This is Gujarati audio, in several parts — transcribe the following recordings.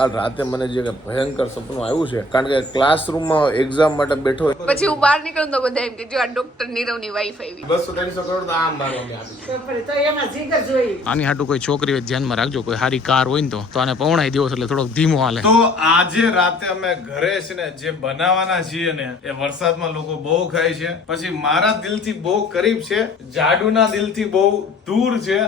કાલ રાતે મને જે ભયંકર સપનું આવ્યું છે, કારણ કે ક્લાસરૂમમાં એક્ઝામ માટે બેઠો પછી હું બહાર નીકળું તો બધા એમ કે જો આ ડોક્ટર નીરવની વાઈફ આવી 200-300 કરોડ આમ મારવા આની હાટુ કોઈ છોકરી હોય ધ્યાનમાં રાખજો, કોઈ સારી કાર હોય ને તો આને પૌણાઈ દેવો એટલે થોડોક ધીમો હાલે. તો આજે રાતે અમે ઘરે છે ને જે બનાવવાના છીએ ને એ વરસાદમાં લોકો બહુ ખાય છે. પછી મારા દિલથી બહુ કરીબ છે, જાડુના દિલથી બહુ દૂર છે.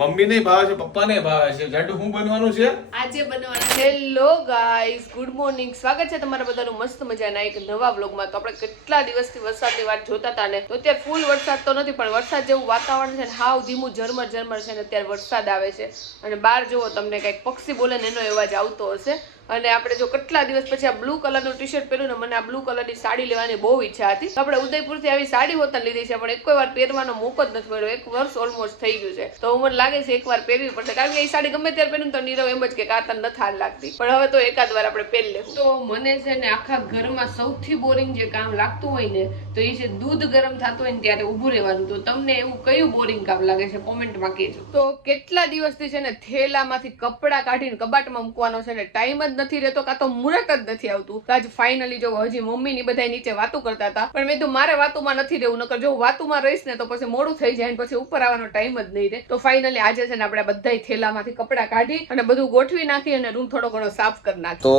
મમ્મી ને ભાવે છે, પપ્પા ને ભાવે છે. જાડુ શું બનવાનું છે આજે બનવાના. હેલો ગાઈસ, ગુડ મોર્નિંગ, સ્વાગત છે તમારા બધાનું મસ્ત મજાના એક નવા વ્લોગમાં. તો આપણે કેટલા દિવસથી વરસાદની વાત જોતા હતા ને, તો અત્યારે ફૂલ વરસાદ તો નથી પણ વરસાદ જેવું વાતાવરણ છે ને, હાવ ધીમું ઝરમર ઝરમર છે ને અત્યારે વરસાદ આવે છે. અને બહાર જુઓ તમને કઈક પક્ષી બોલે ને એનો અવાજ આવતો હશે. અને આપણે જો કેટલા દિવસ પછી આ બ્લુ કલરનું ટી શર્ટ પહેર્યું ને, મને આ બ્લુ કલરની સાડી લેવાની બહુ ઈચ્છા હતી. તો આપણે ઉદયપુરથી આવી સાડી હોતા લીધી છે, પણ એક વાર પહેરવાનો મોકો જ નથી મળ્યો. 1 વર્ષ ઓલમોસ્ટ થઈ ગયું છે, તો મને લાગે છે એકવાર પહેરવી પડશે, કારણ કે એ સાડી ગમે ત્યારે પહેરું તો નીરવ એમ જ કે કાતર નથી હાલ લાગતી. પણ હવે તો એકાદ વાર આપણે પહેરી લેવું. તો મને છે ને આખા ઘરમાં સૌથી બોરિંગ જે કામ લાગતું હોય ને, તો એ છે દૂધ ગરમ થતું હોય ને ત્યારે ઊભું રહેવાનું. તો તમને એવું કયું બોરિંગ કામ લાગે છે કોમેન્ટમાં કહેજો. તો કેટલા દિવસથી છે ને થેલામાંથી કપડાં કાઢીને કબાટમાં મૂકવાનો છે ને ટાઈમ જ નથી રહેતો, કાં તો મુહૂર્ત જ નથી આવતું. તો આજ ફાઇનલી જો હજી મમ્મી ની બધા નીચે વાતું કરતા હતા, પણ મેં તો મારે વાતુમાં નથી રહેવું, નકર જો વાતુમાં રહીશ ને તો પછી મોડું થઈ જાય, પછી ઉપર આવવાનો ટાઈમ જ નહીં રહે. તો ફાઇનલી આજે છે ને આપણે બધા થેલામાંથી કપડાં કાઢી અને બધું ગોઠવી નાખી અને રૂમ થોડો ઘણો સાફ કરી નાખી. તો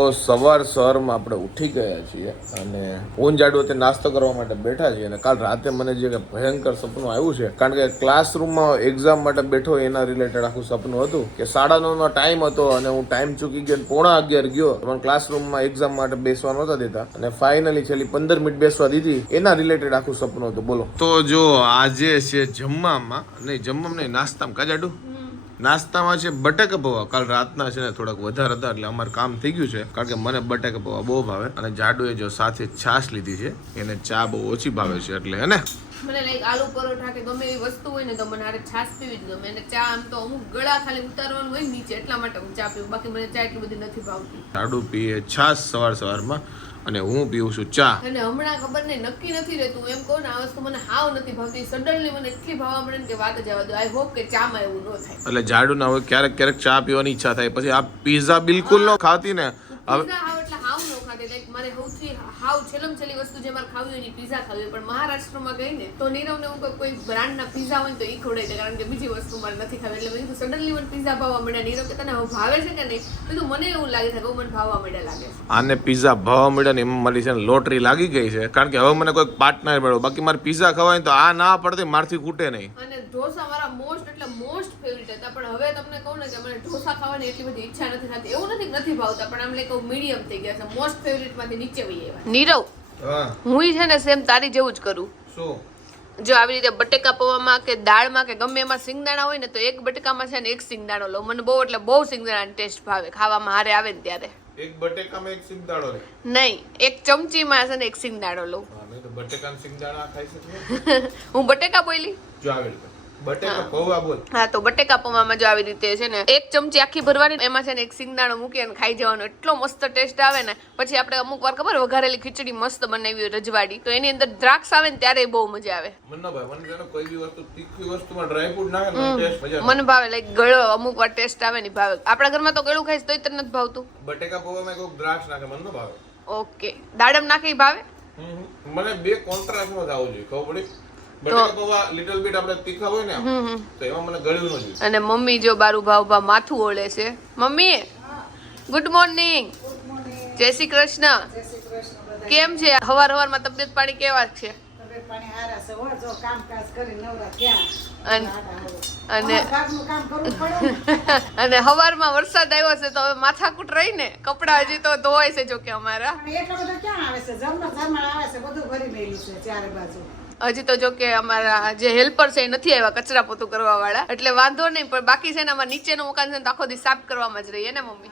સવારમાં આપણે ઉઠી ગયા છીએ અને હું જાડુ તે નાસ્તો કરવા માટે બેઠા છીએ. અને કાલ રાતે મને જે ભયંકર સપનું આવ્યું છે, કારણ કે ક્લાસરૂમમાં એક્ઝામ માટે બેઠો એના રિલેટેડ આખું સપનું હતું કે 9:30 નો ટાઈમ હતો અને હું ટાઈમ ચૂકી ગયો, 11:45 ગયો. પણ ક્લાસરૂમમાં એક્ઝામ માટે બેસવા નહોતા દેતા અને ફાઇનલી છેલ્લી 15 મિનિટ બેસવા દીધી. એના રિલેટેડ આખું સપનું હતું. બોલો. તો જો આજે છે જમવામાં નહીં નાસ્તામાં કાજાડુ નાસ્તામાં છે બટેકા પૌવા. કાલ રાતના છે ને થોડાક વધારે હતા એટલે અમારે કામ થઈ ગયું છે, કારણ કે મને બટેકા પૌવા બહુ ભાવે. અને જાડુએ જો સાથે છાશ લીધી છે, એને ચા બહુ ઓછી ભાવે છે એટલે હે ને. મને લાઈક આલુ પરોઠા કે ગમે એવી વસ્તુ હોય ને તો મને આરે છાશ પીવી જ ગમે. અને ચા આમ તો અમુક ગળા ખાલી ઉતારવાનું હોય નીચે, એટલા માટે હું ચા પીવું, બાકી મને ચા એટલી બધી નથી ભાવતી. જાડુ પીએ છાશ સવારમાં અને હું પીવું છું ચા. અને હમણાં ખબર નહીં નક્કી નથી રહેતું, એમ કહું ને આ વસ્તુ મને હાવ નથી ભાવતી, સડનલી મને એટલી ભાવવા મળે ને કે વાત જ આવવા દો. આઈ હોપ કે ચામાં એવું ન થાય. એટલે જાડુ ના હોય ક્યારેક ચા પીવાની ઈચ્છા થાય. પછી આ પીઝા બિલકુલ ન ખાતી ને. પીઝા હાવ એટલે હાવ ન ખાતી, લાઈક મારે સૌથી હાવ છેલ્લમ છેલ્લી વસ્તુ જે મારે ખાવી હોય ને પીઝા ખાવી હોય. પણ મહારાષ્ટ્રમાં ગઈ ને તો નીરવને હું કોઈ બ્રાન્ડના પીઝા હોય તો એ ખવડાવી દે, કારણ કે બીજી વસ્તુ મારે નથી ખાવી. એટલે મેં કીધું સડનલી મને પીઝા ભાવવા મળ્યા. નીરવ કે તને ભાવે છે કે નહીં? કીધું મને એવું લાગે છે કે મને ભાવવા મળ્યા લાગે છે. આને પીઝા ભાવવા મળ્યા ને એમાં મારી છે ને લોટરી લાગી ગઈ છે, કારણ કે હવે મને કોઈ પાર્ટનર મળ્યો. બાકી મારે પીઝા ખવાય તો આ ના પડતી મારથી ખૂટે નહીં. અને ઢોસા મારા મોસ્ટ ફેવરિટ હતા, પણ હવે તમને કહું ને કે મને ઢોસા ખાવાની એટલી બધી ઈચ્છા નથી થતી. એવું નથી ભાવતા, પણ આમ લાઈક મીડિયમ થઈ ગયા છે. મોસ્ટ ફેવરિટ માંથી નીચે વહી આવ્યા. નીરવ, હું છે ને સેમ તારી જેવું જ કરું. શું? જો આવી રીતે બટેકા પૌવામાં કે દાળમાં કે ગમે એમાં સિંગદાણા હોય ને તો એક બટેકામાં છે ને એક સિંગદાણો લઉં. મને બહુ એટલે બહુ સિંગદાણાનો ટેસ્ટ ભાવે, ખાવામાં હારે આવે ને ત્યારે. એક બટેકામાં એક સિંગદાણો લે? નહીં, એક ચમચીમાં છે ને એક સિંગદાણો લઉં. બટેકા સિંગદાણા ખાઈ શકીએ? હું બટેકા બોલી જો આવી બટેકા પૌવા બોલ. હા, તો બટેકા પૌવામાં જો આવી રીતે છે ને એક ચમચી આખી ભરવાની, એમાં છે ને એક સિંગદાણો મૂકી અને ખાઈ જવાનો, એટલો મસ્ત ટેસ્ટ આવે ને. પછી આપણે અમુક વાર ખબર વઘારેલી ખીચડી મસ્ત બનાવી હોય રજવાડી, તો એની અંદર દ્રાક્ષ આવે ને ત્યારે બહુ મજા આવે. મને કોઈ બી વસ્તુ તીખી વસ્તુમાં ડ્રાય ફ્રૂટ નાખે ને ટેસ્ટ મજા આવે. મને ભાવે, લાઈક ગળો અમુક વાર ટેસ્ટ આવે ને ભાવે. આપણા ઘરમાં તો ગળું ખાઈશ તોય તને નથી ભાવતું. બટેકા પૌવામાં કોઈ દ્રાક્ષ નાખે મને ન ભાવે. ઓકે, દાડમ નાખી ભાવે? મને બે કોન્ટ્રાસ્ટમાં જ આવવું જોઈએ, ખબર પડી? બટેકા પૌવા લિટલ બીટ આપણે તીખા હોય ને તો એમાં મને ગળ્યું ન જોઈએ. અને મમ્મી જો બારું ભાવ માથું ઓળે છે. મમ્મી ગુડ મોર્નિંગ, જય શ્રી કૃષ્ણ. કેમ છે? હવારમાં તબિયત પાણી કેવા છે? અને હવારમાં વરસાદ આવ્યો છે તો હવે માથાકૂટ રહી ને, કપડા હજી તો ધોવાય છે. જો કે અમારા હજી તો જો કે અમારા જે હેલ્પર છે એ નથી આવ્યા કચરા પોતું કરવા વાળા, એટલે વાંધો નહીં. પણ બાકી છે ને અમારા નીચેનું મકાન છે ને આખો દી સાફ કરવામાં જ રહીએ ને મમ્મી.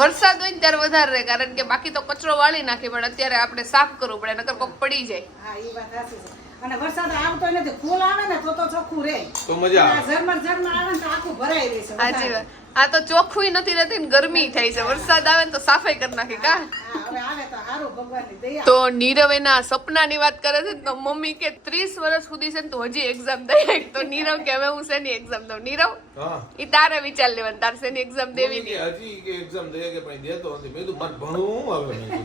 વરસાદ હોય ને ત્યારે વધારે રહે, કારણ કે બાકી તો કચરો વાળી નાખી, પણ અત્યારે આપણે સાફ કરવું પડે, નકર કોક પડી જાય. અને વરસાદ આવતો નથી, ફૂલ આવે ને તો ચોખ્ખું રહે, તો મજા આવે. ઝરમર આવે ને તો આખું ભરાઈ રહે છે. સાચી વાત. આ તો ચોખ્ખું નથી રહેતી ને ગરમી થાય છે. વરસાદ આવે ને તો સાફાઈ કરી નાખી કા. હા, હવે આવે તો સારું, ભગવાનની દયા. તો નીરવ એના સપનાની વાત કરે છે તો મમ્મી કે 30 વર્ષ સુધી છે ને તું હજી એક્ઝામ દઈ. તો નીરવ કે હવે હું શેની એક્ઝામ દઉં. નીરવ હા ઈ તારે વિચાર લેવાનું તારે શેની એક્ઝામ દેવી કે હજી કે એક્ઝામ દઈએ કે પણ દેતો નથી. મેં કીધું મારે ભણવું હવે મેં કીધું.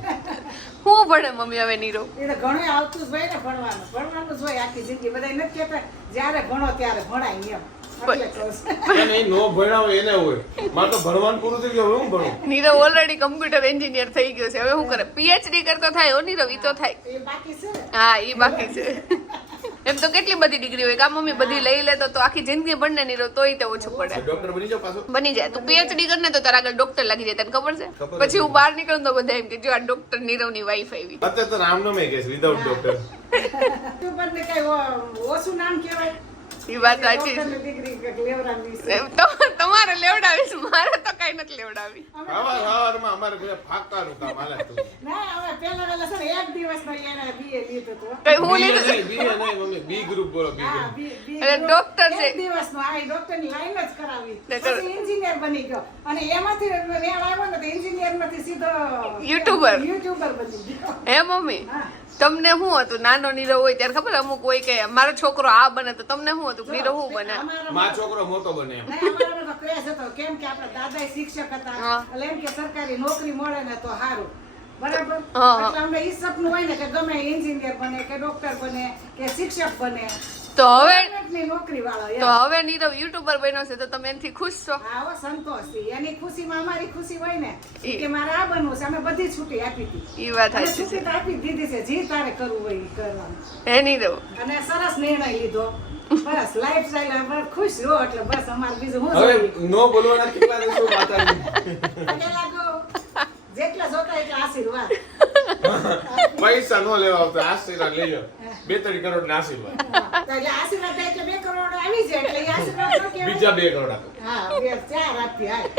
હું ભણે મમ્મી હવે નીરવ. એ તો ઘણું આવતું જ હોય ને ભણવાનું જ હોય આખી જિંદગી. બધા નથી કહેતા જ્યારે ભણો ત્યારે ભણાય એમ. એટલે કહું છું. અને એ નો ભણ્યા હોય એને હોય. મારે તો ભણવાનું પૂરું થઈ ગયું, હવે હું ભણું. નીરવ ઓલરેડી કમ્પ્યુટર એન્જિનિયર થઈ ગયો છે. હવે શું કરે? પીએચડી કરતો થાય હો નીરવ. ઈ તો થાય. એ બાકી છે ને. હા ઈ બાકી છે. એમ તો કેટલી બધી ડિગ્રી હોય કા મમ્મી, બધી લઈ લેતો તો આખી જિંદગી ભણને નીરવ તોય તે ઓછું પડે. ડોક્ટર બની જાવ પાછો. બની જાય. તું પીએચડી કર ને તો તારા આગળ ડોક્ટર લાગી જાય. તને ખબર છે? ખબર પછી હું બહાર નીકળું તો બધા એમ કે જો આ ડોક્ટર નીરવની વાઈફ આવી. અત્યારે તો નામ મેં કહેશ વિધાઉટ ડોક્ટર. યુટ્યુબર ને કઈ ઓછું નામ કહેવાય. ઈ વાત સાચી છે. ડોક્ટરની ડિગ્રી કંઈક લેવડાવવી છે. એમ તો તમારે લેવડાવીશ, મારે તો કઈ નથી લેવડાવી. સવારમાં અમારે ઘરે ફાકાનું કામ હાલે હતું. ના, હવે પહેલા વહેલા છે ને એક દિવસનો એને BA લીધું હતું. કઈ હું લીધું છે? બી નહીં મમ્મી, બી ગ્રુપ બોલો, બી હા, ગ્રુપ. B એટલે ડોક્ટર છે. એક દિવસનો આ ડોક્ટરની લાઈન જ કરાવી. નકર- પછી એન્જિનિયર બની ગયો અને એમાંથી રેડ આવ્યો ને તો એન્જિનિયર માંથી સીધો યુટ્યુબર બની ગયો. હે મમ્મી, હા. તમને શું હતું નાનો નીરવ હોય ત્યારે ખબર અમુક હોય કે મારો છોકરો આ બને તો તમને શું હતું નીરવ શું બને? માં છોકરો મોટો બને એમ. નહીં, અમારામાં તો ક્રેઝ હતો. કેમ કે આપણા દાદા શિક્ષક હતા. હા. એટલે એમ કે સરકારી નોકરી મળે ને તો સારું. બરાબર? હા. એટલે અમને ઈ સપનું હોય ને કે ગમે એન્જિનિયર બને કે ડોક્ટર બને કે શિક્ષક બને. તો હવે ગવર્મેન્ટની નોકરી વાળો એમ. તો હવે નીરવ યુટ્યુબર બન્યો છે તો તમે એનાથી ખુશ છો? હા, હો, સંતોષ છે. એની ખુશીમાં અમારી ખુશી હોય ને ઈ. કે મારે આ બનવું છે. અમે બધી છૂટી આપી હતી. ઈ વાત અમે સાચી છૂટી છે. તો આપી જ દીધી છે. જે તારે કરવું હોય ઈ કરવાનું. હે નીરવ, અને સરસ નિર્ણય લીધો. બસ લાઈફ સ્ટાઈલ ખુશ રહો એટલે બસ અમારે બીજું શું જોઈએ? હવે નો બોલવાના કેટલા દિવસો વાત આવી. પેલા તો જેટલા જોતા એટલા આશીર્વાદ. પૈસા નો લેવા આવતા, આશીર્વાદ લઈ જાઓ. 2-3 કરોડ ના આશીર્વાદ. તો એટલે આશીર્વાદ થાય એટલે 2 કરોડ આવી જાય એટલે એ આશીર્વાદ ન કહેવાય. બીજા 2 કરોડ આપો. હા, 4 આપી હાય.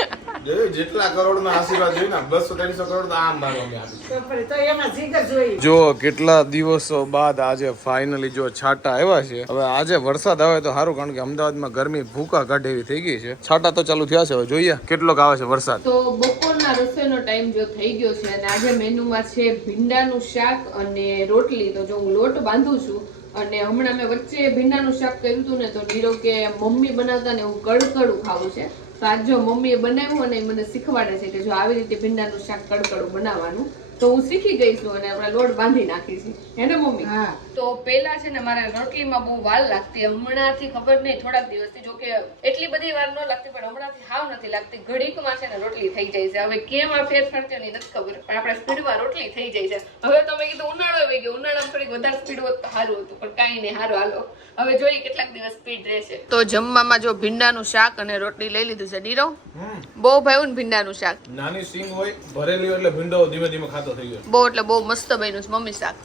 જોયું જેટલા કરોડ ના આશીર્વાદ જોયું ને 200-300 કરોડ તો આમ મારો અમે આપી. તો ફરી તો એમાં જીગર જોઈ. જો કેટલા દિવસો બાદ આજે ફાઇનલી જો છાંટા આવ્યા છે. હવે આજે વરસાદ આવે તો સારું, કારણ કે અમદાવાદમાં ગરમી ભૂકા કાઢે એવી થઈ ગઈ છે. છાંટા તો ચાલુ થયા છે, હવે જોઈએ કેટલોક આવે છે વરસાદ. તો બપોરના રસોઈનો ટાઈમ જો થઈ ગયો છે અને આજે મેનુમાં છે ભીંડાનું શાક અને રોટલી. તો જો હું લોટ બાંધું છું અને હમણાં મેં વચ્ચે ભીંડાનું શાક કર્યું હતું ને તો નીરવ કે મમ્મી બનાવતા ને એવું કડકડું ખાવું છે. તો આજ જો મમ્મીએ બનાવ્યું અને મને શીખવાડે છે કે જો આવી રીતે ભીંડાનું શાક કડકડું બનાવવાનું. તો હું શીખી ગઈ છું અને આપણે લોટ બાંધી નાખીશું. હે ને મમ્મી? હા. તો પેલા છે ને મારે રોટલીમાં બહુ વાર લાગતી. હમણાંથી ખબર નહીં થોડાક દિવસથી, જો કે એટલી બધી વાર ન લાગતી પણ હમણાંથી હાવ નથી લાગતી. ઘડીકમાં છે ને રોટલી થઈ જાય છે. હવે કેમ આ ફેરફાર થયો નથી ખબર, પણ આપણે સ્પીડમાં રોટલી થઈ જાય છે. હવે તમે કીધું ઉનાળો આવી ગયો, ઉનાળામાં થોડીક વધારે સ્પીડ હોત તો સારું હતું, પણ કાંઈ નહીં, સારું હાલો. હવે જોઈએ કેટલાક દિવસ સ્પીડ રહેશે. તો જમવામાં જો ભીંડાનું શાક અને રોટલી લઈ લીધું છે. નીરવ બહુ ભાવ્યું ને ભીંડાનું શાક? નાની સિંગ હોય ભરેલી હોય એટલે ભીંડો ધીમે ધીમે ખાતો થઈ ગયો. બહુ એટલે બહુ મસ્ત બન્યું છે મમ્મી શાક.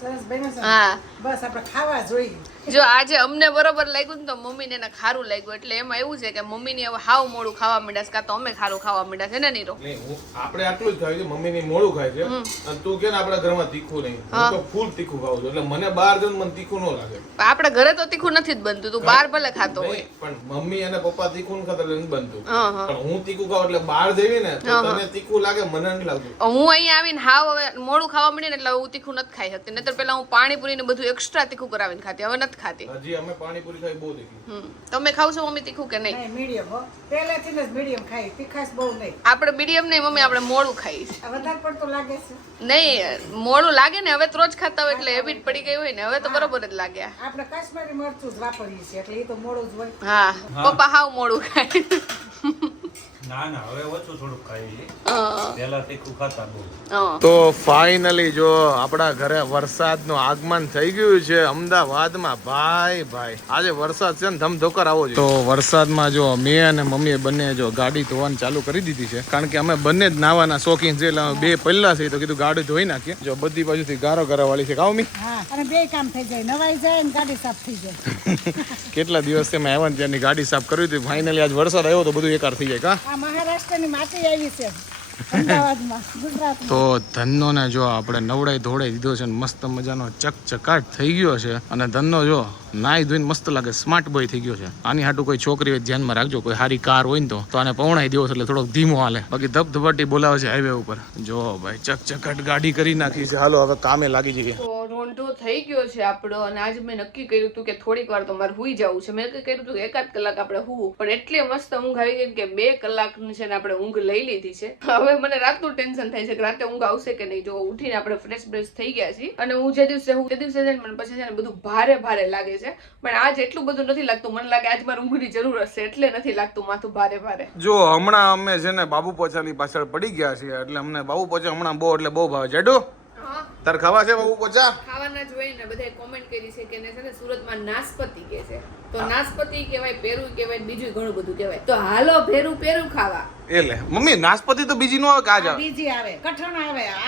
સરસ બન્યું છે. હા. બસ આપણે ખાવા જોઈએ. જો આજે અમને બરોબર લાગ્યું ને તો મમ્મીને એને ખારું લાગ્યું. એટલે એમાં એવું છે કે મમ્મીની હવે હાવ મોડું ખાવા માંડ્યા છે, કાં તો અમે ખારું ખાવા માંડ્યા છે ને નીરવ? નહીં, આપણે આટલું જ ખાય છે, મમ્મીની મોડું ખાય છે. અને તું કે ને આપણા ઘરમાં તીખું નહીં, હું તો ફૂલ તીખું ખાઉં છું. એટલે મને બહાર જઈને મને તીખું ન લાગે. આપણે ઘરે તો તીખું નથી જ બનતું, તું બહાર ભલે ખાતો હોય. નહીં, પણ મમ્મી અને પપ્પા તીખું ન ખાતા એટલે નથી બનતું. હા, હા. પણ હું તીખું ખાઉં એટલે બહાર જઈએ ને તો તને તીખું લાગે, મને નથી લાગતું. હું અહીંયા આવીને હાવ હવે મોડું ખાવા માંડી ને એટલે હું તીખું નથી ખાઈ શકતી. નહીતર પેલા હું પાણીપુરી ને બધું એક્સ્ટ્રા તીખું કરાવીને ખાતી, હવે નથી ખાતી. હજી અમે પાણીપુરી ખાઈ બહુ તીખી. તમે ખાવ છો મમ્મી તીખું કે નહીં? નહીં, મીડિયમ હો. પહેલેથી જ મીડિયમ ખાઈ. તીખાશ બહુ નહીં. આપણે મીડિયમ નહીં મમ્મી, આપણે મોડું ખાઈશ. આ વધારે પડતું લાગે છે. નહીં, મોડું લાગે ને હવે તો રોજ ખાતા હોય એટલે હેબિટ પડી ગઈ હોય ને હવે તો બરોબર જ લાગ્યા. આપણે કાશ્મીરી મરચું જ વાપરીએ છીએ એટલે એ તો મોડું જ હોય. હા, પપ્પા હાવ મોડું ખાય. ના ના હવે ઓછું થોડુંક ખાઈ હા, પેલા તીખું ખાતા બહુ. હા. તો ફાઇનલી જો આપણા ઘરે વરસાદનું આગમન થઈ ગયું છે અમદાવાદમાં. ભાઈ આજે વરસાદ છે ને ધમધોકર આવો છે. તો વરસાદમાં જો મેં અને મમ્મીએ બંને જો ગાડી ધોવાની ચાલુ કરી દીધી છે, કારણ કે અમે બંને જ નાવાના શોખીન છે. એટલે અમે બે પહેલા છે તો કીધું ગાડી ધોઈ નાખીએ. જો બધી બાજુથી ગારો વાળી છે. કાવ મી? હા, અને બે કામ થઈ જાય, નવાઈ જાય અને ગાડી સાફ થઈ જાય. કેટલા દિવસથી મેં આવ્યા ને ત્યાંની ગાડી સાફ કરી હતી. ફાઇનલી આજ વરસાદ આવ્યો તો બધું એકાર થઈ જાય. કા આ મહારાષ્ટ્રની માટી આવી છે અમદાવાદમાં, ગુજરાતમાં. તો ધનનો ને જો આપણે નવડાઈ ધોડાઈ દીધો છે ને મસ્ત મજાનો ચકચકાટ થઈ ગયો છે. અને ધનનો જો નાઈ ધોઈને મસ્ત લાગે, સ્માર્ટ બોય થઈ ગયો છે. આની હાટું કોઈ છોકરી હોય ધ્યાનમાં રાખજો, કોઈ સારી કાર હોય ને તો આને પવણાઈ દેવો એટલે થોડોક ધીમો હાલે, બાકી ધબધબાટી બોલાવે છે હાઈવે ઉપર. જો ભાઈ ચકચકાટ ગાડી કરી નાખી છે. હાલો હવે કામે લાગી જઈએ. તો રોંઢો થઈ ગયો છે આપણો, અને આજ મેં નક્કી કર્યું હતું કે થોડીક વાર તો મારે હુઈ જવું છે. મેં કર્યું હતું કે 1 કલાક આપણે હુવું, પણ એટલી મસ્ત ઊંઘ આવી ગઈ કે 2 કલાકની છે ને આપણે ઊંઘ લઈ લીધી છે. હવે મને રાતનું ટેન્શન થાય છે કે રાતે ઊંઘ આવશે કે નહીં. જો ઉઠીને આપણે ફ્રેશ બ્રેશ થઈ ગયા છીએ, અને હું જે દિવસે છે ને મને પછી છે ને બધું ભારે ભારે લાગે છે, પણ આજ એટલું બધું નથી લાગતું. મને લાગે આજ મારે ઊંઘની જરૂર હશે એટલે નથી લાગતું માથું ભારે ભારે. જો હમણાં અમે છે ને બાબુ પોચાની પાછળ પડી ગયા છીએ, એટલે અમને બાબુ પોચા હમણાં બહુ ભાવે. જાડુ તાર ખાવા છે બાબુ પોચા? ખાવાના જોઈને બધાએ કોમેન્ટ કરી છે કે છે ને સુરતમાં નાસપતિ કે છે, તો નાસપતિ કહેવાય, પેરું કહેવાય, બીજું ઘણું બધું કહેવાય. તો હાલો પેરું ખાવા. એટલે મમ્મી નાસપતિ તો બીજી નો આવે, કાજ આવે, બીજી આવે, કઠણ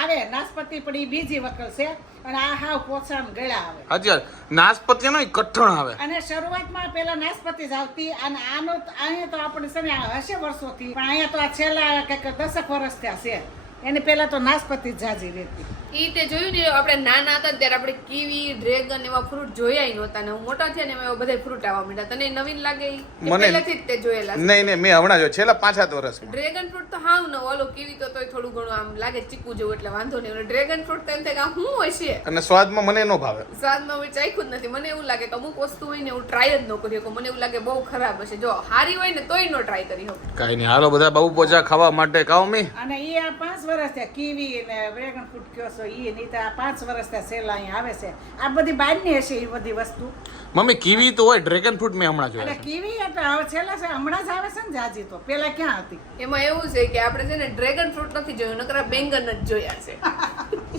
આવે નાસપતિ પણ ઈ બીજી વકલ છે, અને આ હાવ પોચા ગળા આવે. અચ્છા, નાસપતિ નો કઠણ આવે. અને શરૂઆતમાં પેલા નાસપતિ જ આવતી, અને અહીંયા તો આપણે છે ને હશે વર્ષોથી, પણ અહીંયા તો આ છેલ્લા કંઈક 10 વર્ષ થયા છે. એની પેલા તો નાસપતિ જ જાજી રહેતી. ઈ તે જોયું ને, આપણે નાના હતા ત્યારે આપણે કીવી, ડ્રેગન એવા ફ્રૂટ જોયા ય નહોતા, ને હું મોટા થયા ને એવા બધા ફ્રૂટ આવવા માંડ્યા. તને નવીન લાગે ઈ? કે મને પહેલેથી જ તે જોયેલા છે? નહીં મેં હમણાં જો છેલ્લા 5-7 વર્ષ. ડ્રેગન ફ્રૂટ તો હાવ ન, ઓલો કીવી તો તોય થોડું ઘણું આમ લાગે ચીકુ જેવું, એટલે વાંધો નહીં. ડ્રેગન ફ્રૂટ તો એમ થાય કે શું હોય છે, અને સ્વાદમાં મને નો ભાવે. સ્વાદમાં મેં ચાખ્યું જ નથી. મને એવું લાગે કે અમુક વસ્તુ હોય ને હું ટ્રાય જ ન કરી શકું. મને એવું લાગે બહુ ખરાબ હશે. જો હારી હોય ને તોય નો ટ્રાય કરી શકું. કાઈ નહીં, હાલો બધા બાબુ પોચા ખાવા માટે ખાઓ મી. અને ઈ આ 5 વર્ષ થયા કીવી ને ડ્રેગન ફ્રૂટ કયો છો ઈ, નહીં તો આ 5 વર્ષ થયા સેલ અહીંયા આવે છે. આ બધી બહારની હશે એ બધી વસ્તુ. મમ્મી કીવી તો હોય, ડ્રેગન ફ્રૂટ મેં હમણાં અને જોયા છે. કીવી એટલે હવે છેલ્લા છે, હમણાં જ આવે છે ને જાજી, તો પેલા ક્યાં હતી? એમાં એવું છે કે આપણે છે ને ડ્રેગન ફ્રૂટ નથી જોયું, નકરા બેંગન જ જોયા છે.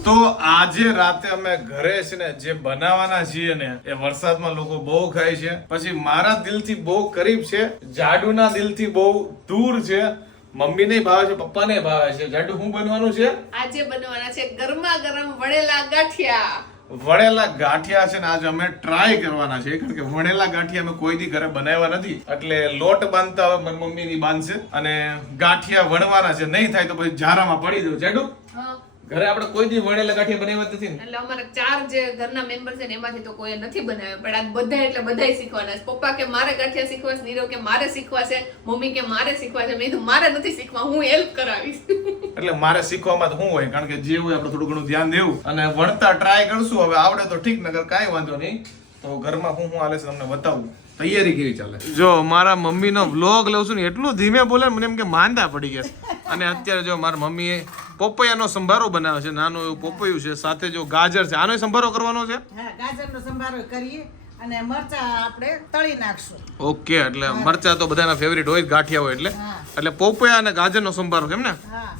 તો આજે રાતે અમે ઘરે છે ને જે બનાવવાના છીએ ને એ વરસાદમાં લોકો બહુ ખાય છે. પછી મારા દિલથી બહુ કરીબ છે, જાડુના દિલથી બહુ દૂર છે. મમ્મીને ભાવે છે, પપ્પાને ભાવે છે. જાડુ શું બનવાનું છે? આજે બનવાના છે ગરમા ગરમ વણેલા ગાંઠિયા. વણેલા ગાંઠિયા છે ને આજે અમે ટ્રાય કરવાના છે, કારણ કે વણેલા ગાંઠિયા અમે કોઈ દી ઘરે બનાવ્યા નથી, એટલે લોટ બાંધતા હવે મારી મમ્મી ની બાંધશે, અને ગાંઠિયા વણવાના છે. નહીં થાય તો પછી જારામાં પડી દઉં. જાડુ ઘરે આપણે કોઈ દી વણેલા ગાંઠિયા બનાવ્યા નથી ને, એટલે અમારા 4 જે ઘરના મેમ્બર છે ને એમાંથી તો કોઈ નથી બનાવ્યા, પણ આ બધા એટલે બધાય શીખવાના છે. પપ્પા કે મારે ગાંઠિયા શીખવા છે, નીરવ કે મારે શીખવા છે, મમ્મી કે મારે શીખવા છે. મેં તો મારે નથી શીખવા, હું હેલ્પ કરાવીશ. એટલે મારે શીખવામાં તો શું હોય, કારણ કે જે હોય આપણે થોડું ઘણું ધ્યાન દેવું અને વણતા ટ્રાય કરશું. હવે આવડે તો ઠીક, નગર કાંઈ વાંધો નહીં. તો ઘરમાં હું હાલે છે તમને બતાવું. તૈયારી કેવી ચાલે? જો મારા મમ્મીનો વ્લોગ લઉં છું ને એટલું ધીમે બોલે મને એમ કે માંદા પડી ગયા. અને અત્યારે જો મારા મમ્મીએ પોપૈયાનો સંભારો બનાવ્યો છે, નાનું એવું પોપૈયું છે, સાથે જો ગાજર છે, આનો સંભારો કરવાનો છે. હા, ગાજરનો સંભારો કરીએ અને મરચા આપણે તળી નાખશું. ઓકે, એટલે મરચા તો બધાના ફેવરિટ હોય જ, ગાંઠિયા હોય એટલે. એટલે પોપૈયા અને ગાજરનો સંભારો કેમ ને? હા,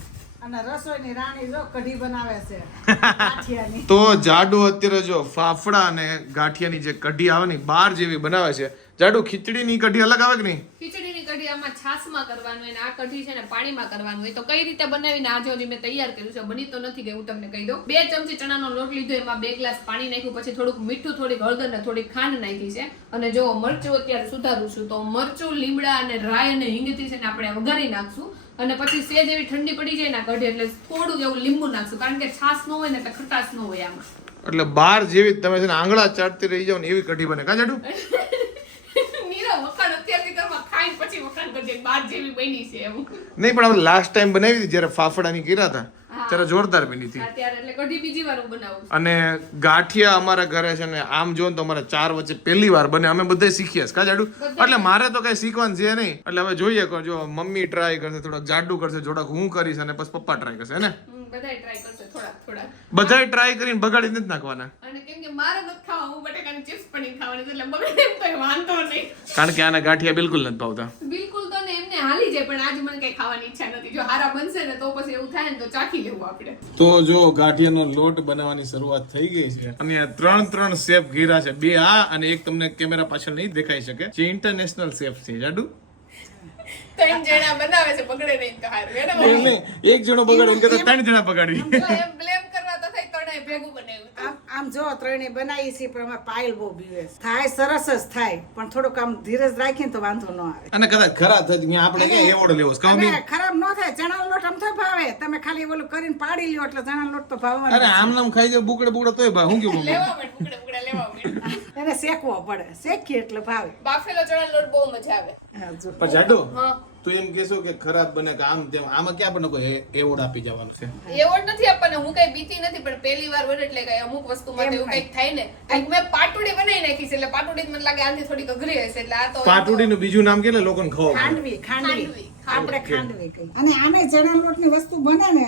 અને રસોઈની રાણી જો કઢી બનાવે છે ગાંઠિયાની. તો જાડુ અત્યારે જો ફાફડા અને ગાંઠિયાની જે કઢી આવે ને 12 જેવી બનાવે છે. જાડુ ખીચડીની કઢી અલગ આવે કે નહીં? ખીચડીની કઢી આમાં છાશમાં કરવાનું હોય, આ કઢી છે ને પાણીમાં કરવાનું હોય. તો કઈ રીતે બનાવીને આજે હજી મેં તૈયાર કર્યું છે, બની તો નથી ગઈ, હું તમને કહી દઉં. 2 ચમચી ચણાનો લોટ લીધો, એમાં 2 ગ્લાસ પાણી નાખ્યું, પછી થોડુંક મીઠું, થોડીક હળદર ને થોડીક ખાંડ નાખી છે. અને જો મરચું અત્યારે સુધારું છું, તો મરચું, લીમડા અને રાઈ અને હિંગથી છે ને આપણે વઘારી નાખશું. અને પછી સેજ એવી ઠંડી પડી જાય ને કઢી, એટલે થોડું એવું લીંબુ નાખશું, કારણ કે છાશ ન હોય ને એટલે ખટાશ ન હોય આમાં. એટલે 12 જેવી તમે છે ને આંગળા ચાટતી રહી જાવ ને એવી કઢી બને કા જાડુ? વખાણ અત્યારથી કરવા, ખાઈ પછી વખાણ કરજે 12 જેવી બની છે એવું. નહીં, પણ હવે લાસ્ટ ટાઈમ બનાવી હતી જ્યારે ફાફડાની કર્યા હતા ત્યારે જોરદાર બની હતી. અત્યારે એટલે કઢી બીજી વાર હું બનાવું છું. અને ગાંઠિયા અમારા ઘરે છે ને આમ જો તો અમારે 4 વચ્ચે પહેલી વાર બને. અમે બધા શીખ્યા છે કા જાડુ? એટલે મારે તો કઈ શીખવાનું છે નહીં. એટલે હવે જોઈએ કે જો મમ્મી ટ્રાય કરશે, થોડાક જાડુ કરશે, થોડાક હું કરીશ, અને પછી પપ્પા ટ્રાય કરશે ને. બધાય ટ્રાય કરશે થોડા. બધાય ટ્રાય કરીને બગાડી નથી નાખવાના. અને કેમ કે મારે નથી ખાવા, હું બટેકાની ચિપ્સ પણ નહીં ખાવાની, એટલે બગડે એમ તો વાંધો નહીં. કારણ કે આના ગાંઠિયા બિલકુલ નથી ભાવતા. બિલકુલ તો ને એમને હાલી જાય, પણ આજ મને કઈ ખાવાની ઈચ્છા નથી. જો હારા બનશે ને તો પછી એવું થાય ને તો ચાખી લેવું આપણે. તો જો ગાંઠિયાનો લોટ બનાવવાની શરૂઆત થઈ ગઈ છે, અને 3 શેફ ઘીરા છે. 2 આ અને એક તમને કેમેરા પાછળ નહીં દેખાઈ શકે, જે ઇન્ટરનેશનલ શેફ છે. જાડુ 3 જણા બનાવે છે, બગડે નહીં તો હારું. એક જણો બગાડે એમ કરતા 3 જણા બગાડી. એમ બ્લેમ કરવા તો થાય ત્રણેય ભેગું બનાવ્યું આમ જો ત્રણેય બનાવી છે પણ અમે પાયલ બહુ બીવે છે. થાય સરસ જ થાય પણ થોડુંક આમ ધીરજ રાખીને તો વાંધો ન આવે. અને કદાચ ખરા થઈ ત્યાં આપણે ક્યાં એવોર્ડ લેવો છે કામ અને ખરાબ ન થાય. ચણાનો લોટ આમ તો ભાવે, તમે ખાલી ઓલું કરીને પાડી લ્યો એટલે ચણાનો લોટ તો ભાવવાનો અરે આમ નામ ખાઈ જાય બુકડે બુકડે તોય ભાઈ હું કેવું લેવા માંડ બુકડે લેવા માંડ એને શેકવો પડે, શેકીએ એટલે ભાવે. બાફેલો ચણાનો લોટ બહુ મજા આવે હા, જો. પણ જાડુ હા તું એમ કહેશો કે ખરાબ બને કે આમ તેમ આમાં ક્યાં આપણને કોઈ એવોર્ડ આપી જવાનું છે? એવોર્ડ નથી આપવાનો, હું કઈ બીતી નથી, પણ પહેલી વાર બને એટલે કઈ અમુક વસ્તુ માટે એવું કઈક થાય ને. કંઈક મેં પાટુડી બનાવી નાખી છે એટલે પાટુડી મને લાગે આનાથી થોડીક અઘરી હશે એટલે આ તો પાટુડીનું બીજું નામ કે લોકોને ખબર પડે. ખાંડવી ખાંડવી ખાંડવી. આપણે ખાંડવી કહીએ. અને આમે ચણા લોટની વસ્તુ બને ને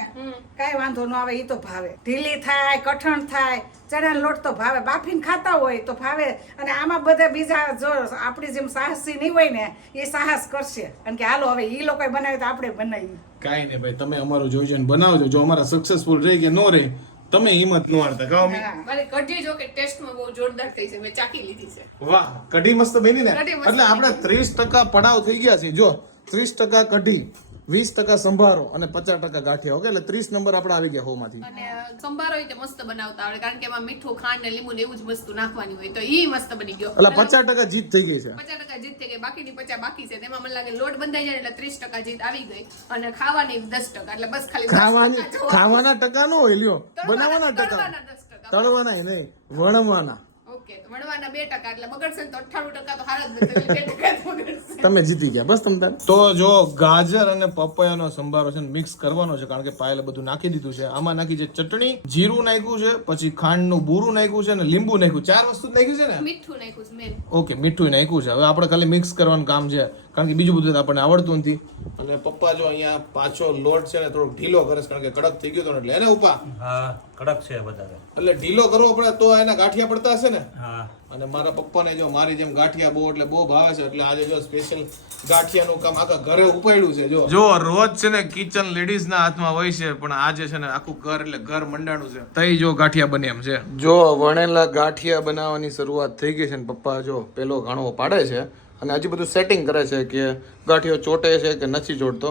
કાંઈ વાંધો ન આવે, ઈ તો ભાવે. ઢીલી થાય, કઠણ થાય, ચણા લોટ તો ભાવે. બાફીને ખાતા હોય તો ભાવે. અને આમાં બધા બીજા જો આપણી જેમ સાહસી નહીં હોય ને એ સાહસ કરશે અને કે હાલો હવે ઈ લોકોએ બનાવ્યું તો આપણે બનાવીએ. કાંઈ નહીં ભાઈ, તમે અમારું જોઈ જોઈને બનાવજો. જો અમારા સક્સેસફુલ રહી કે ન રહે તમે હિંમત ન હારતા. કહો મમ્મી. હા. મારી કઢી જો કે ટેસ્ટમાં બહુ જોરદાર થઈ છે, મેં ચાખી લીધી છે. વાહ, કઢી મસ્ત બની ને. કઢી મસ્ત એટલે આપણે 30% પડાવ થઈ ગયા છે. જો 30% કઢી, 20% સંભારો અને 50% ગાંઠિયા. ઓકે, એટલે 30 નંબર આપણે આવી ગયા હોમાંથી. અને સંભારો ય તે મસ્ત બનાવતા આવડે કારણ કે એમાં મીઠું, ખાંડ ને લીંબુ ને એવું જ વસ્તુ નાખવાની હોય તો ઈ મસ્ત બની ગયો. એટલે 50% જીત થઈ ગઈ છે. 50% જીત થઈ ગઈ, બાકીની 50 બાકી છે. તેમાં મને લાગે લોટ બંધાઈ જાય એટલે 30% જીત આવી ગઈ અને ખાવાની 10%. એટલે બસ ખાલી 10% ખાવાના ટકા નો હોય લ્યો, બનાવવાના ટકા, તળવાના 10%. તળવાના નહીં, વણવાના. ઓકે, તો વણવાના 2% એટલે બગડશે ને તો 98% તો હારા જ નથી, એટલે 2% બગડશે. તમે જીતી ગયા બસ તમ તાર. તો જો ગાજર અને પપૈયાનો સંભારો છે ને મિક્સ કરવાનો છે કારણ કે પાયલે બધું નાખી દીધું છે. આમાં નાખી છે ચટણી, જીરું નાખ્યું છે, પછી ખાંડનું બૂરું નાખ્યું છે અને લીંબુ નાખ્યું. 4 વસ્તુ જ નાખ્યું છે ને. મીઠું નાખ્યું છે મેન. ઓકે, મીઠું નાખ્યું છે. હવે આપણે ખાલી મિક્સ કરવાનું કામ છે કારણ કે બીજું બધું આપણને આવડતું નથી. અને પપ્પા જો અહીંયા પાછો લોટ છે ને થોડોક ઢીલો કરે છે કારણ કે કડક થઈ ગયો હતો ને એટલે એને ઉપા હા કડક છે વધારે. એટલે ઢીલો કરવો પડે તો એના ગાંઠિયા પડતા હશે ને. હા અને મારા પપ્પાને જો મારી જેમ ગાંઠિયા બહુ એટલે બહુ ભાવે છે એટલે આજે જો સ્પેશિયલ ગાંઠિયાનું કામ આખા ઘરે ઉપાડ્યું છે. જો રોજ છે ને કિચન લેડીઝ ના હાથમાં હોય છે પણ આજે છે ને આખું ઘર એટલે ઘર મંડાણું છે. તઈ જો ગાંઠિયા બને એમ છે. જો વણેલા ગાંઠિયા બનાવવાની શરૂઆત થઈ ગઈ છે ને પપ્પા જો પેલો ઘાણો પાડે છે અને હજી બધું સેટિંગ કરે છે કે ગાંઠિયો ચોટે છે કે નથી ચોટતો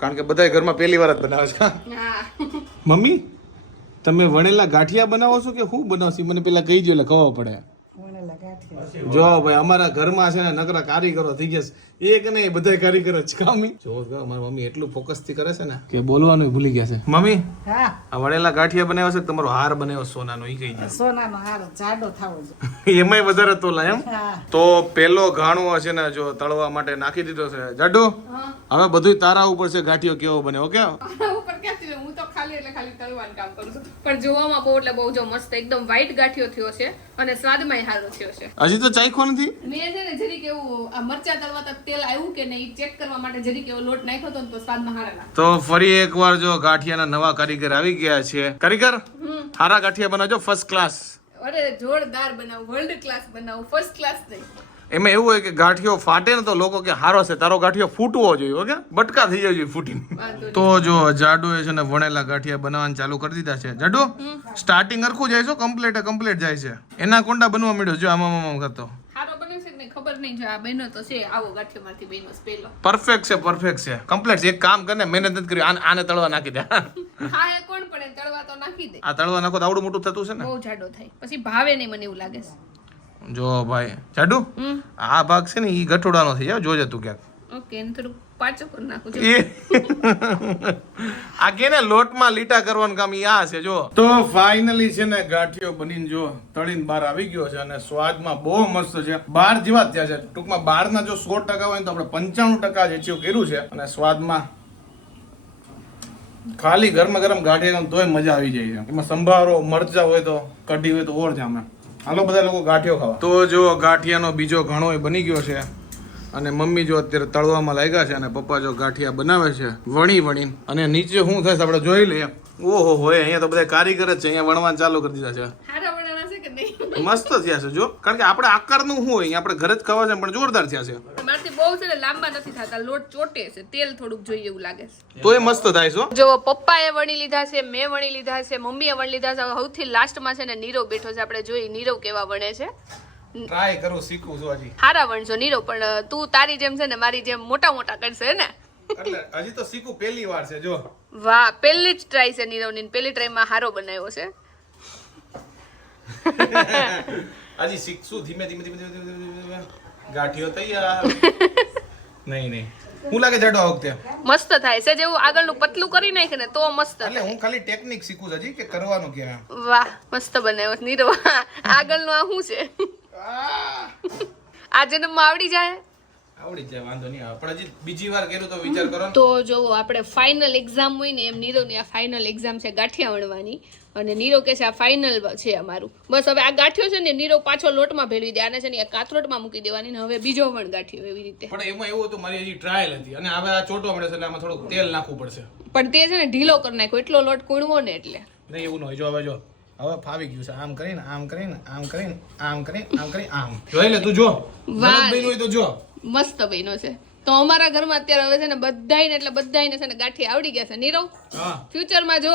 કારણ કે બધા ઘરમાં પહેલી વાર જ બનાવે છે. હા મમ્મી તમે વણેલા ગાંઠિયા બનાવો છો કે હું બનાવશી મને પેલા કહી દો એટલે ખબર પડે. વણેલા ગાંઠિયા. જો ભાઈ અમારા ઘરમાં છે ને નકરા કારીગરો થઈ ગયા છે. એક નહીં બધા કારીગરો જ કામી. જો મારી મમ્મી એટલું ફોકસ થી કરે છે ને કે બોલવાનું ભૂલી ગયા છે. મમ્મી હા, આ વણેલા ગાંઠિયા બનાવ્યો છે તમારો હાર બનાવ્યો સોનાનો ઈ કહી દે. સોનાનો હાર જાડો થવો જોઈએ. એમાંય વધારે તોલા એમ. હા. તો પેલો ઘાણો છે ને જો તળવા માટે નાખી દીધો છે. જાડુ હવે બધું તારા ઉપર છે ગાંઠિયો કેવો બને. ઓકે, આના ઉપર ક્યાંથી હોય? હું તો ખાલી એટલે ખાલી તળવાનું કામ કરું છું પણ જોવામાં બહુ એટલે બહુ જો મસ્ત એકદમ વ્હાઈટ ગાંઠિયો થયો છે અને સ્વાદમાંય સારો થયો છે. હજી તો ચાખ્યો નથી. મેં છે ને જરીક એવું આ મરચા તળવાતા તેલ આવ્યું કે નહીં ચેક કરવા માટે જરીક એવો લોટ નાખ્યો હતો ને તો સ્વાદમાં સારા લાગે. તો ફરી એકવાર જો ગાંઠિયાના નવા કારીગર આવી ગયા છે. કારીગર હારા ગાંઠિયા બનાવજો ફર્સ્ટ ક્લાસ. અરે જોરદાર બનાવું, વર્લ્ડ ક્લાસ બનાવું, ફર્સ્ટ ક્લાસ નહીં. એમાં એવું હોય કે ગાંઠિયો ફાટે ને તો લોકો કે હારો છે તારો ગાંઠિયો ફૂટવો જોઈએ. ઓકે, બટકા થઈ જાય ફૂટીને. વાંધો નહીં. તો જો જાડુ એ છે ને વણેલા ગાંઠિયા બનાવવાનું ચાલુ કરી દીધા છે. જાડુ સ્ટાર્ટિંગ હરખું જાય છે, કમ્પ્લીટ જાય છે. એના કોંડા બનવા મળ્યો જો આમાં કરતો સારો બન્યો છે કે નહીં ખબર નહીં, જો આ બન્યો તો છે આવો ગાંઠિયો માંથી બન્યો છે પેલો. પરફેક્ટ છે કમ્પ્લીટ. એક કામ કરીને મહેનત નથી કરી આને તળવા નાખી દે. હા એ કોણ પડે તળવા તો નાખી દે, આ તળવા નાખો તો આવડું મોટું થતું છે ને. બહુ જાડો થાય પછી ભાવે નહીં મને એવું લાગે છે. જો ભાઈ જાડુ આ ભાગ છે ને ઈ ગઠોડાનો થઈ જાય જોજે તું ક્યાંક. ઓકે એને થોડું પાછું કરી નાખું છું. એ આ કે ને લોટમાં લીટા કરવાનું કામ ઈ આ છે. જો તો ફાઇનલી છે ને ગાંઠિયો બનીને જો તળીને બહાર આવી ગયો છે અને સ્વાદમાં બહુ મસ્ત છે. બહાર જેવા જ થયા છે. ટૂંકમાં બહારના જો 100% હોય તો આપણે 95% જ એચીવ કર્યું છે અને સ્વાદમાં ખાલી ગરમા ગરમ ગાંઠિયા તોય મજા આવી જાય છે. એમાં સંભારો મરચા હોય તો કઢી હોય તો ઓર જામે. હાલો બધા લોકો ગાંઠિયો ખાવા. તો જો ગાંઠિયાનો બીજો ઘણો બની ગયો છે અને મમ્મી જો અત્યારે તળવામાં લાગ્યા છે અને પપ્પા જો ગાંઠિયા બનાવે છે વણી અને નીચે શું થાય છે આપણે જોઈ લઈએ. ઓહો હોય અહીંયા તો બધા કારીગર જ છે. અહીંયા વણવાનું ચાલુ કરી દીધા છે. હારા બનાના છે કે નહીં? મસ્ત થયા છે જો કારણ કે આપણે આકારનું શું હોય આપણે ઘરે જ ખાવા છે પણ જોરદાર થયા છે. મારથી બહુ છે ને લાંબા નથી થતા, લોટ ચોટે છે, તેલ થોડુંક જોઈએ એવું લાગે છે. તો એ મસ્ત થાય છે. જો પપ્પાએ વણી લીધા છે, મેં વણી લીધા છે, મમ્મીએ વણી લીધા છે. સૌથી લાસ્ટમાં છે ને નીરવ બેઠો છે. આપણે જોઈએ નીરવ કેવા વણે છે. ટ્રાય કરું શીખું છું હજી. હારા વણજો નીરવ, પણ તું તારી જેમ છે ને મારી જેમ મોટા મોટા કરશે ને. એટલે હજી તો શીખું પહેલી વાર છે. જો વાહ, પહેલી જ ટ્રાય છે નીરવની, પહેલી ટ્રાયમાં હારો બનાવ્યો છે. હજી શીખશું ધીમે ધીમે ધીમે ધીમે ધીમે ધીમે. ગાંઠિયો તૈયાર. નહીં હું લાગે જાડો આ વખતે મસ્ત થાય છે જેવું આગળનું પતલું કરી નાખે ને તો મસ્ત એટલે થાય. હું ખાલી ટેકનિક શીખું છું હજી કે કરવાનું કેમ. વાહ મસ્ત બનાવ્યો છે નીરવ. આગળનું આ શું છે? આ જન્મમાં આવડી જાય. આવડી જાય વાંધો નહીં આવે પણ હજી બીજી વાર કર્યું તો વિચાર કરો ને. તો જો આપણે ફાઇનલ એક્ઝામ હોય ને એમ નીરવની આ ફાઇનલ એક્ઝામ છે ગાંઠિયા વણવાની અને નીરવ કે છે આ ફાઇનલ છે અમારું. બસ હવે આ ગાંઠિયો છે ને નીરવ પાછો લોટમાં ભેળવી દે. આને છે ને આ કાથરોટમાં મૂકી દેવાની ને હવે બીજો વણ ગાંઠિયો એવી રીતે. પણ એમાં એવું હતું મારી હજી ટ્રાયલ હતી અને હવે આ ચોટવા મળે છે એટલે આમાં થોડુંક તેલ નાખવું પડશે. પણ તે છે ને ઢીલો કરી નાખ્યો એટલો લોટ કૂણવો ને એટલે. નહીં એવું ન હોય. જો હવે ફાવી ગયું છે. આમ કરીને આમ કરીને આમ કરીને આમ કરીને આમ કરીને આમ જોઈ લે તું જો. વાહ. બન્યું હોય તો જો. મસ્ત બન્યો છે. તો અમારા ઘરમાં અત્યારે હવે છે ને બધાયને એટલે બધાયને છે ને ગાંઠિયા આવડી ગયા છે. નીરવ હા ફ્યુચરમાં જો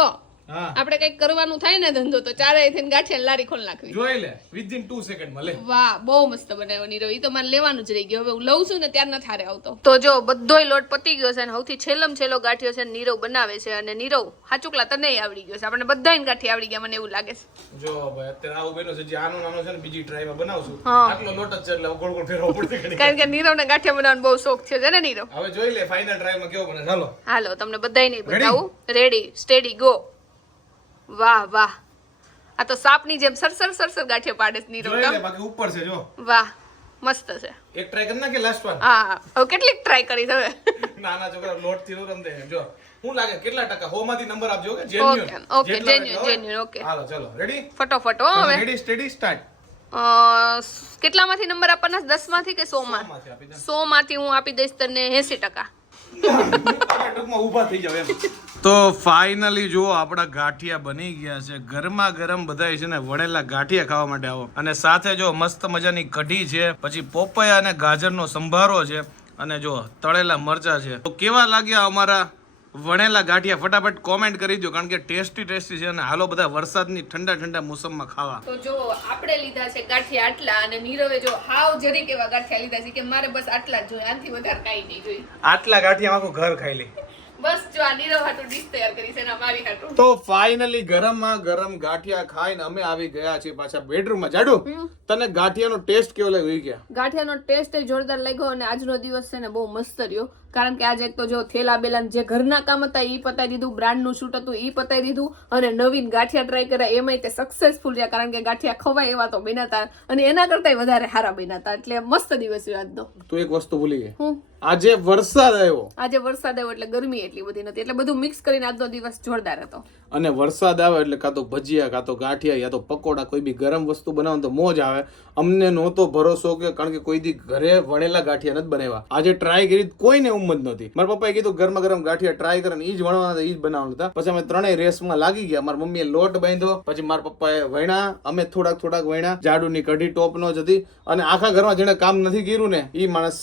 હા આપણે કઈક કરવાનું થાય ને ધંધો તો ચારેય થઈને ગાંઠિયા લારી ખોલ નાખવી. જોઈ લે વિધિન 2 સેકન્ડમાં લે. વાહ બહુ મસ્ત બનાવ્યો નીરવ. ઈ તો મારે લેવાનું જ રહી ગયું. હવે હું લઉં છું ને ત્યાર નથી હારે આવતો. તો જો બધોય લોટ પતી ગયો છે અને સૌથી છેલ્લો ગાંઠિયો છે ને નીરવ બનાવે છે. અને નીરવ હાચુકલા તને આવડી ગયો છે. આપણે બધાયને ગાંઠિયા આવડી ગયા મને એવું લાગે છે. જો ભાઈ અત્યારે આવું બન્યું છે જે આનું નાનું છે ને બીજી ટ્રાયમાં બનાવશું. હા. આટલો લોટ જ છે એટલે ગોળ ગોળ ફેરવવો પડશે ઘડીક. કારણ કે નીરવને ગાંઠિયા બનાવવાનો બહુ શોખ છે ને નીરવ. હવે જોઈ લે ફાઇનલ ટ્રાયમાં કેવો બને. ચાલો હાલો તમને બધાય નહીં બતાવું. Ready steady go. વાહ વાહ આ તો સાપની જેમ સરસર ગાંઠિયા પાડે છે નીરવ. જોઈ લે બાકી ઉપર છે જો. વાહ મસ્ત છે. એક ટ્રાય કરી નાખે લાસ્ટ વન. હા હવે કેટલીક ટ્રાય કરી હવે. નાના છોકરા લોટ થી રમતે જો. હું લાગે કેટલા ટકા 100 માંથી નંબર આપજો કે ઓકે જેન્યુઅન ઓકે હાલો ચલો રેડી ફટોફટ હો હવે. Ready steady start. કેટલામાંથી નંબર આપવાના 10 માંથી કે 100 માં? માંથી આપી દે. 100 માંથી હું આપી દઈશ તને 80%. ટૂંકમાં ઊભા થઈ જાવ એમ. તો ફાઇનલી જો આપણા ગાંઠિયા બની ગયા છે. ગરમા ગરમ બધાય છે ને વણેલા ગાંઠિયા ખાવા માટે આવો. અને સાથે જો મસ્ત મજાની કઢી છે, પછી પોપૈયા અને ગાજરનો સંભારો છે અને જો તળેલા મરચા છે. તો કેવા લાગ્યા અમારા વણેલા ગાંઠિયા? ફટાફટ કોમેન્ટ કરી દો કારણ કે ટેસ્ટી છે અને હાલો બધા વરસાદની ઠંડા મોસમમાં ખાવા. તો જો આપણે લીધા છે ગાંઠિયા આટલા અને નીરવે જો હાવ જરીક એવા ગાંઠિયા લીધા છે કે મારે બસ આટલા જ જોઈએ, આનાથી વધારે કાંઈ નહીં જોઈએ. આટલા ગાંઠિયા આખું ઘર ખાઈ લે. બસ જો આ નીરવ હાટુ ડીશ તૈયાર કરી છે ને મારી હાટુ. તો ફાઇનલી ગરમમાં ગરમ ગાંઠિયા ખાઈને અમે આવી ગયા છીએ પાછા બેડરૂમમાં. જાડુ તને ગાંઠિયાનો ટેસ્ટ કેવો લાગ્યો? ગયા ગાંઠિયાનો ટેસ્ટ જોરદાર લાગ્યો અને આજનો દિવસ છે ને બહુ મસ્ત રહ્યો. કારણ કે આજે એક તો જો થેલા બેલા જે ઘરના કામ હતા ઈ પતાવી દીધું, બ્રાન્ડનું શૂટ હતું ઈ પતાવી દીધું અને નવીન ગાંઠિયા ટ્રાય કર્યા એમાંય તે સક્સેસફુલ રહ્યા. કારણ કે ગાંઠિયા ખવાય એવા તો બન્યા હતા અને એના કરતાય વધારે સારા બન્યા હતા. એટલે મસ્ત દિવસ રહ્યો આજનો. તું એક વસ્તુ ભૂલી ગઈ. હું આજે વરસાદ આવ્યો. આજે વરસાદ આવ્યો એટલે ગરમી એટલી બધી નથી એટલે બધું મિક્સ કરીને આજનો દિવસ જોરદાર હતો. અને વરસાદ આવે એટલે કાં તો ભજીયા કાં તો ગાંઠિયા યા તો પકોડા કોઈ બી ગરમ વસ્તુ બનાવો તો મોજ આવે. અમને નહોતો ભરોસો કે કારણ કે કોઈ દી ઘરે વણેલા ગાંઠિયા નથી બનાવ્યા. આજે ટ્રાય કરી કોઈને ઉમ્મત નહોતી. મારા પપ્પાએ કીધું ગરમા ગરમ ગાંઠિયા ટ્રાય કરે ને ઈ જ વણવાના હતા ઈ જ બનાવવાના હતા. પછી અમે ત્રણેય રેસમાં લાગી ગયા. મારી મમ્મીએ લોટ બાંધ્યો, પછી મારા પપ્પાએ વણ્યા, અમે થોડાક વણ્યા. જાડુની કઢી ટોપનો જ હતી અને આખા ઘરમાં જેને કામ નથી કર્યું ને ઈ માણસ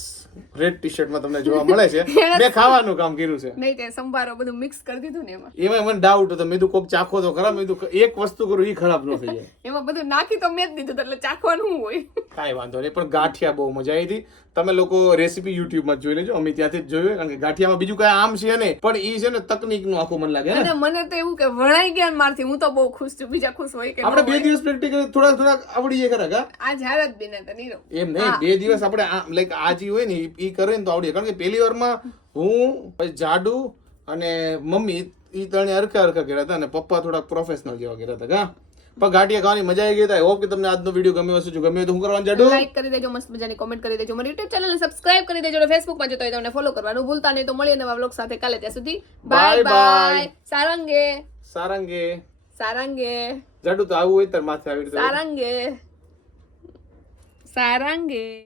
રેડ ટી શર્ટમાં તમને જોવા મળે છે. મેં ખાવાનું કામ કર્યું છે. નહીં તે સંભારો બધું મિક્સ કરી દીધું ને એમાં. એમાં મને ડાઉટ હતો. મેં કીધું કોક ચાખો તો ખરા. મેં કીધું એક વસ્તુ કરું ઈ ખરાબ ન થઈ જાય. એમાં બધું નાખી તો મેં જ દીધું એટલે ચાખવાનું શું હોય. કાંઈ વાંધો નહીં પણ ગાંઠિયા બહુ મજા આવી હતી. તમે લોકો રેસીપી યુટ્યુબ માં જોઈ લેજો. અમે ત્યાંથી જ જોયું કારણ કે ગાંઠિયામાં બીજું કઈ આમ છે નહીં પણ ઈ છે ને તકનીક નું આખું મને લાગે ને. અને મને તો એવું કે વણાઈ ગયા ને મારથી હું તો બહુ ખુશ છું. બીજા ખુશ હોય કે આપણે 2 દિવસ પ્રેક્ટિસ કરી થોડાક આવડી જાય ખરા કા? આ જ્યારે જ બિના તો નીરવ એમ નહીં 2 દિવસ આપણે લાઈક આજી હોય ને ઈ કરે ને તો આવડી. કારણ કે પહેલી વારમાં હું પછી જાડુ અને મમ્મી ઈ ત્રણે હરખા કર્યા હતા અને પપ્પા થોડાક પ્રોફેશનલ જેવા કર્યા હતા કા. પણ ગાંઠિયા ખાવાની મજા આવી ગઈ હતી. હોપ કે તમને આજનો વિડીયો ગમ્યો હશે. જો ગમ્યો તો શું કરવાનું જાડુ? લાઈક કરી દેજો, મસ્ત મજાની કોમેન્ટ કરી દેજો, મારી YouTube ચેનલને સબસ્ક્રાઇબ કરી દેજો અને Facebook માં જોતા હોય તો મને ફોલો કરવાનું ભૂલતા નહીં. તો મળીએ નવા વ્લોગ સાથે કાલે. ત્યાં સુધી બાય બાય. સારંગે જાડુ તો આવું હોય તાર માથે આવી રીતે સારંગે